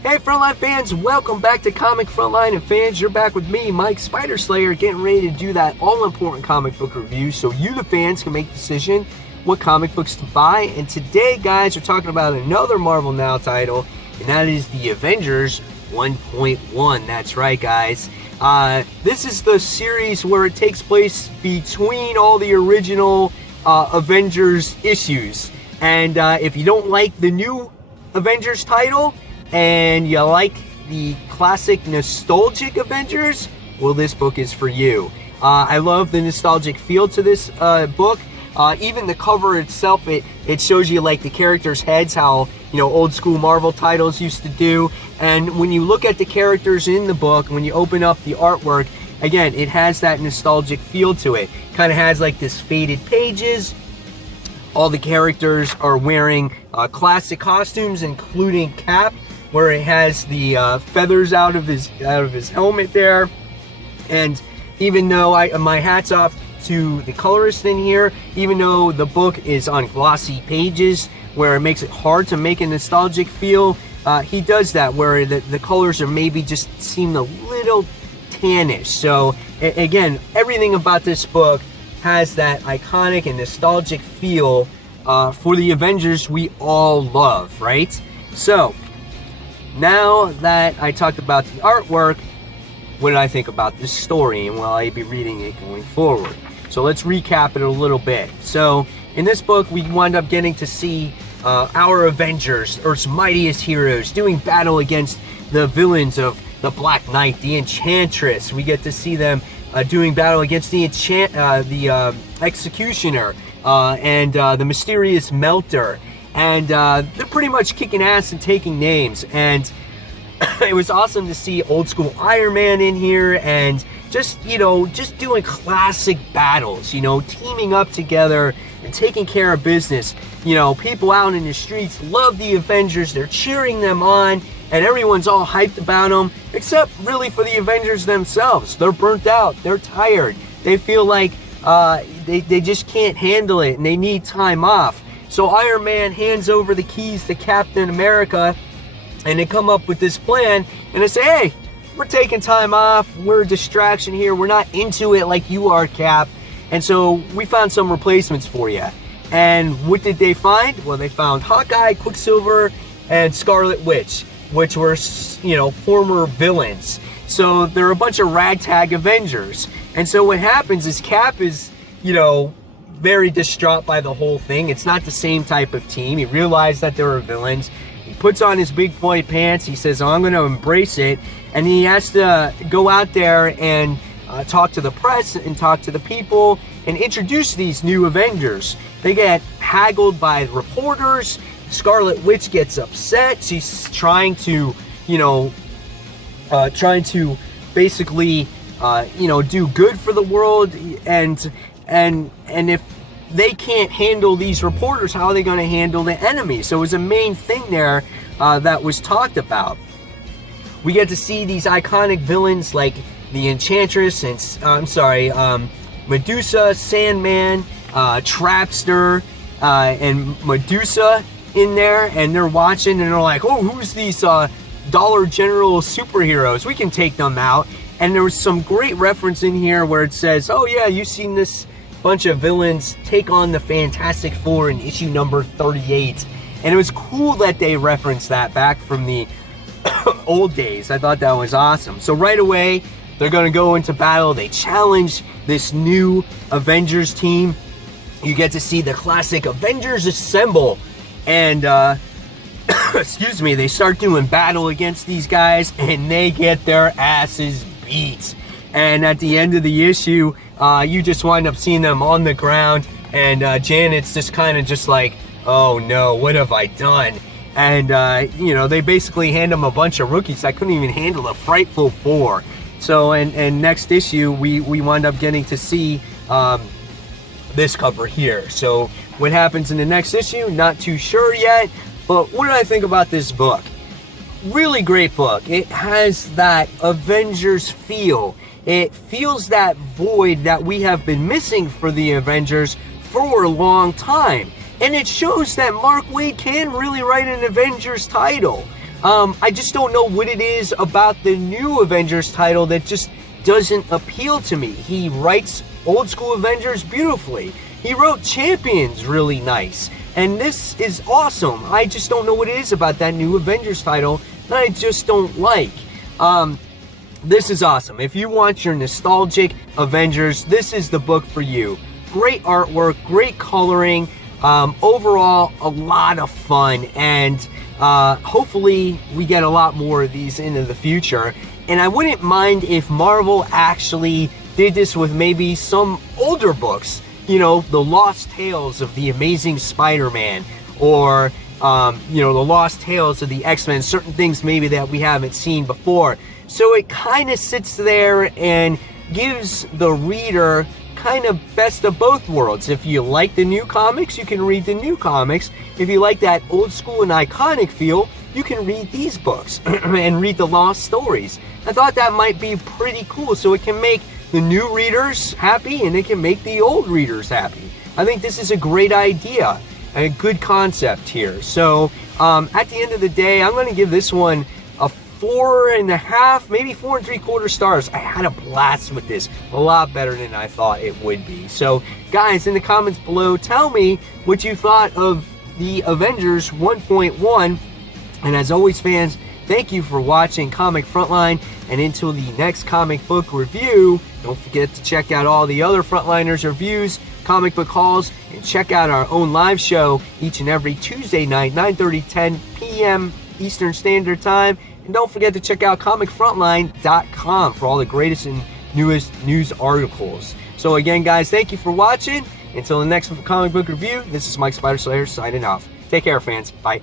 Hey Frontline fans, welcome back to Comic Frontline, and fans, you're back with me, Mike Spider Slayer, getting ready to do that all-important comic book review so you, the fans, can make a decision what comic books to buy. And today, guys, we're talking about another Marvel Now title, and that is the Avengers 1.1. That's right, guys. This is the series where it takes place between all the original Avengers issues. And if you don't like the new Avengers title, and you like the classic nostalgic Avengers, well, this book is for you. I love the nostalgic feel to this book. Even the cover itself, it shows you like the characters' heads, how, you know, old school Marvel titles used to do. And when you look at the characters in the book, when you open up the artwork, again, it has that nostalgic feel to it. Kind of has like this faded pages. All the characters are wearing classic costumes, including Cap, where it has the feathers out of his helmet there. And even though my hat's off to the colorist in here, even though the book is on glossy pages where it makes it hard to make a nostalgic feel, he does that where the colors are maybe just seem a little tannish. So again, everything about this book has that iconic and nostalgic feel for the Avengers we all love, right? So now that I talked about the artwork, what did I think about this story, and will I be reading it going forward? So let's recap it a little bit. So in this book, we wind up getting to see our Avengers, Earth's mightiest heroes, doing battle against the villains of the Black Knight, the Enchantress. We get to see them doing battle against the Executioner and the Mysterious Melter. And they're pretty much kicking ass and taking names. And it was awesome to see old school Iron Man in here, and just, you know, just doing classic battles, you know, teaming up together and taking care of business. You know, people out in the streets love the Avengers. They're cheering them on, and everyone's all hyped about them, except really for the Avengers themselves. They're burnt out. They're tired. They feel like they just can't handle it, and they need time off. So Iron Man hands over the keys to Captain America, and they come up with this plan, and they say, hey, we're taking time off, we're a distraction here, we're not into it like you are, Cap, and so we found some replacements for you. And what did they find? Well, they found Hawkeye, Quicksilver, and Scarlet Witch, which were, you know, former villains. So they're a bunch of ragtag Avengers. And so what happens is Cap is, you know, very distraught by the whole thing. It's not the same type of team. He realized that there were villains. He puts on his big boy pants. He says, oh, I'm going to embrace it. And he has to go out there and talk to the press and talk to the people and introduce these new Avengers. They get haggled by reporters. Scarlet Witch gets upset. She's trying to, you know, basically, you know, do good for the world. And if they can't handle these reporters, how are they going to handle the enemy? So it was a main thing there that was talked about. We get to see these iconic villains like the Enchantress and Medusa, Sandman, Trapster, and Medusa in there, and they're watching and they're like, oh, who's these Dollar General superheroes? We can take them out. And there was some great reference in here where it says, oh yeah, you've seen this bunch of villains take on the Fantastic Four in issue number 38. And it was cool that they referenced that back from the old days. I thought that was awesome. So right away, they're going to go into battle. They challenge this new Avengers team. You get to see the classic Avengers Assemble. And, excuse me, they start doing battle against these guys, and they get their asses beat. And at the end of the issue, you just wind up seeing them on the ground, and Janet's just kind of just like, oh no, what have I done? And, you know, they basically hand them a bunch of rookies that couldn't even handle the Frightful Four. So, and next issue, we wind up getting to see this cover here. So, what happens in the next issue, not too sure yet, but what did I think about this book? Really great book. It has that Avengers feel. It feels that void that we have been missing for the Avengers for a long time. And it shows that Mark Waid can really write an Avengers title. I just don't know what it is about the new Avengers title that just doesn't appeal to me. He writes old school Avengers beautifully. He wrote Champions really nice. And this is awesome. I just don't know what it is about that new Avengers title that I just don't like. This is awesome. If you want your nostalgic Avengers, this is the book for you. Great artwork, great coloring, overall a lot of fun, and hopefully we get a lot more of these into the future. And I wouldn't mind if Marvel actually did this with maybe some older books, you know, the Lost Tales of the Amazing Spider-Man, or you know, the Lost Tales of the X-Men, certain things maybe that we haven't seen before. So it kind of sits there and gives the reader kind of best of both worlds. If you like the new comics, you can read the new comics. If you like that old school and iconic feel, you can read these books and read the lost stories. I thought that might be pretty cool, so it can make the new readers happy and it can make the old readers happy. I think this is a great idea, a good concept here. So at the end of the day, I'm going to give this one a 4.5, maybe 4 3/4 stars. I had a blast with this, a lot better than I thought it would be. So guys, in the comments below, tell me what you thought of the Avengers 1.1. And as always, fans, thank you for watching Comic Frontline, and until the next comic book review, don't forget to check out all the other Frontliners reviews, comic book hauls, and check out our own live show each and every Tuesday night, 9:30, 10 p.m. Eastern Standard Time. And don't forget to check out comicfrontline.com for all the greatest and newest news articles. So again, guys, thank you for watching. Until the next comic book review, this is Mike Spider Slayer signing off. Take care, fans. Bye.